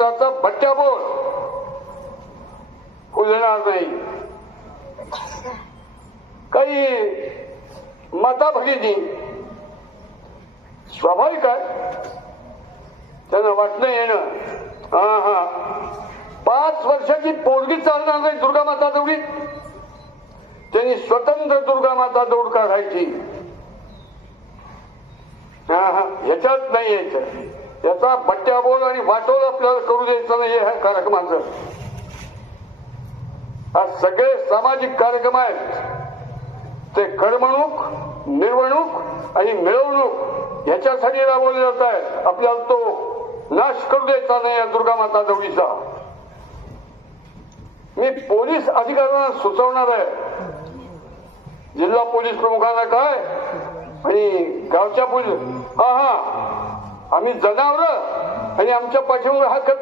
त्याचा भट्ट्या बोल फुलणार नाही. काही माता भगिनी स्वाभाविक आहे, त्यांना वाटणं येणं हा 5 वर्षाची पोरगी चालणार नाही दुर्गा माता दौडीत. त्यांनी स्वतंत्र दुर्गा माता दौड काढायची. ह्याच्यात नाही यायचं. याचा भट्ट्या बोल आणि वाटोळ आपल्याला करू द्यायचं नाही ह्या कार्यक्रमाचं. आज सगळे सामाजिक कार्यक्रम आहेत ते करमणूक, मिरवणूक आणि मिळवणूक ह्याच्यासाठी राबवले जात आहे. आपल्याला तो नाश करू द्यायचा नाही या दुर्गा माता दौडीचा. मी पोलीस अधिकाऱ्यांना सुचवणार आहे, जिल्हा पोलीस प्रमुखांना काय आणि गावच्या पोलीस आम्ही जनावर आणि आमच्या पाठीवर हा खर्च